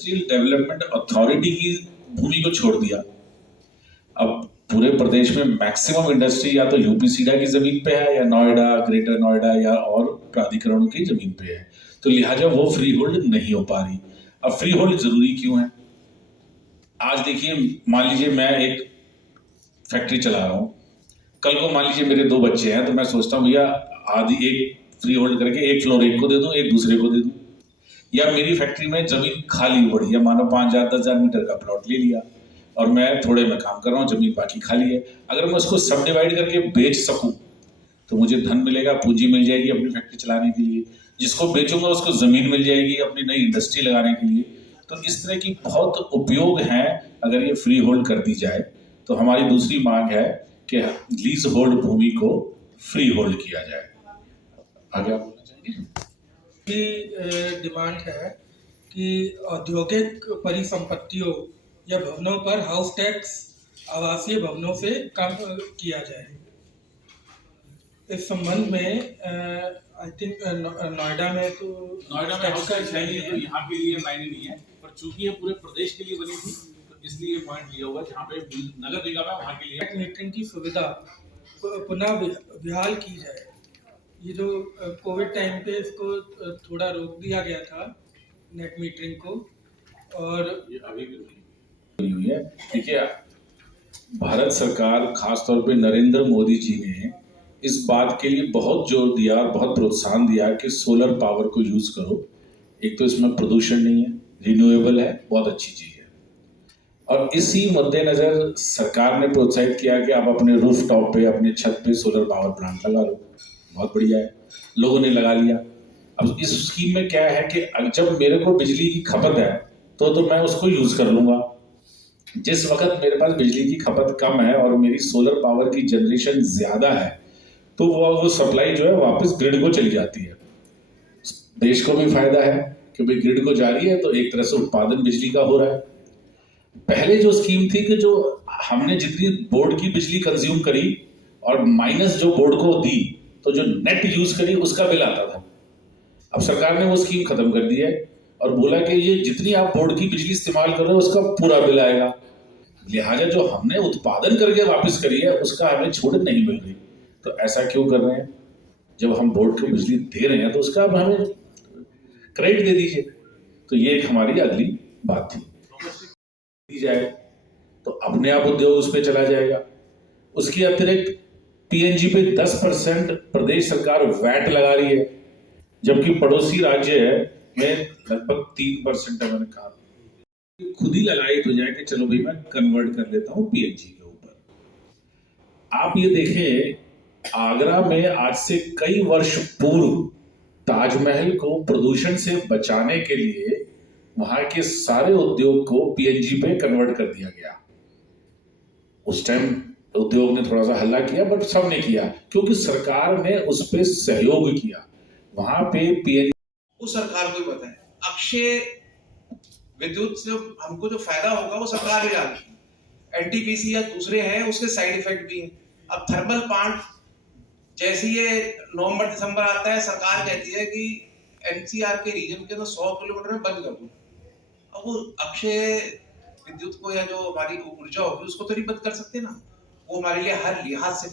Industrial development authority की भूमि को छोड़ दिया। अब पूरे प्रदेश में मैक्सिमम इंडस्ट्री या तो यूपीसीडा की जमीन पे है या नोएडा, ग्रेटर नोएडा या और प्राधिकरणों की जमीन पे है, तो लिहाजा वो फ्री होल्ड नहीं हो पा रही। अब फ्री होल्ड जरूरी क्यों है? आज देखिए, मान लीजिए मैं एक फैक्ट्री चला रहा हूँ, कल को मान लीजिए मेरे 2 बच्चे हैं, तो मैं सोचता हूँ भैया आधी एक फ्री होल्ड करके एक फ्लोर एक को दे दूं, एक दूसरे को दे दूं। या मेरी फैक्ट्री में जमीन खाली पड़ी है, मानो 5,000-10,000 मीटर का प्लॉट ले लिया और मैं थोड़े में काम कर रहा हूँ, जमीन बाकी खाली है। अगर मैं उसको सब डिवाइड करके बेच सकूं तो मुझे धन मिलेगा, पूंजी मिल जाएगी अपनी फैक्ट्री चलाने के लिए। जिसको बेचूंगा उसको जमीन मिल जाएगी अपनी नई इंडस्ट्री लगाने के लिए। तो इस तरह की बहुत उपयोग हैं अगर ये फ्री होल्ड कर दी जाए। तो हमारी दूसरी मांग है कि लीज होल्ड भूमि को फ्री होल्ड किया जाए। आगे आप बोलना चाहेंगे? की डिमांड है कि औद्योगिक परिसंपत्तियों या भवनों पर हाउस टैक्स आवासीय भवनों से कम किया जाए। इस संबंध में आई थिंक नोएडा में तो हाउस टैक्स है नहीं, तो यहाँ के लिए मायने नहीं है, पर चूंकि ये पूरे प्रदेश के लिए बनी थी तो इसलिए पॉइंट लिया हुआ जहाँ पे नगर निगम है वहाँ के लिए मीटरिंग की सुविधा पुनः बहाल की जाए। ये जो कोविड टाइम पे इसको थोड़ा रोक दिया गया था नेट मीटरिंग को, और ये अभी भी हुई है। देखिए, भारत सरकार खासतौर पे नरेंद्र मोदी जी ने इस बात के लिए बहुत जोर दिया और बहुत प्रोत्साहन दिया कि सोलर पावर को यूज करो। एक तो इसमें प्रदूषण नहीं है, रिन्यूएबल है, बहुत अच्छी चीज है। और इसी मद्देनजर सरकार ने प्रोत्साहित किया कि आप अपने रूफ टॉप पे, अपने छत पे सोलर पावर प्लांट लगा लो। बहुत बढ़िया है, लोगों ने लगा लिया। अब इस स्कीम में क्या है कि जब मेरे को बिजली की खपत है तो मैं उसको यूज कर लूंगा। जिस वक्त मेरे पास बिजली की खपत कम है और मेरी सोलर पावर की जनरेशन ज्यादा है, तो वो सप्लाई जो है वापस ग्रिड को चली जाती है। देश को भी फायदा है कि भाई ग्रिड को जा रही है तो एक तरह से उत्पादन बिजली का हो रहा है। पहले जो स्कीम थी कि जो हमने जितनी बोर्ड की बिजली कंज्यूम करी और माइनस जो बोर्ड को दी, तो जो नेट यूज करी उसका बिल आता था। अब सरकार ने वो स्कीम खत्म कर दी है और बोला कि ये जितनी आप बोर्ड की बिजली इस्तेमाल कर रहे हो उसका पूरा बिल आएगा। लिहाजा जो हमने उत्पादन करके वापस करी है उसका हमें छूट नहीं मिल रही। तो ऐसा क्यों कर रहे हैं? जब हम बोर्ड को बिजली दे रहे हैं तो उसका अब हमें क्रेडिट दे दीजिए। तो ये एक हमारी अगली बात थी। दी जाए तो अपने आप उद्योग उस पर चला जाएगा। उसके अतिरिक्त पीएनजी पे 10% प्रदेश सरकार वैट लगा रही है, जबकि पड़ोसी राज्य है में लगभग 3% है। मैंने कहा खुद ही लगाई तो जाए कि चलो भाई मैं कन्वर्ट कर लेता हूं पीएनजी के ऊपर। आप ये देखें, आगरा में आज से कई वर्ष पूर्व ताजमहल को प्रदूषण से बचाने के लिए वहां के सारे उद्योग को पीएनजी पे कन्वर्ट कर दिया गया। उस टाइम उद्योग ने थोड़ा सा हल्ला किया, बट सबने किया क्योंकि सरकार ने उस पर सहयोग किया। वहां पे पीएनजी उस सरकार को ही पता है। अक्षय विद्युत से हमको जो फायदा होगा वो सरकार ही डालेगी। एनटीपीसी या दूसरे हैं उसके साइड इफेक्ट भी हैं। अब थर्मल प्लांट जैसे ये नवंबर दिसंबर आता है, सरकार कहती है कि एनसीआर के रीजन के अंदर 100 किलोमीटर में बंद कर दो। अब वो अक्षय विद्युत को या जो हमारी ऊर्जा होगी उसको तो नहीं बंद कर सकते ना। वो हमारे लिए हर लिहाज से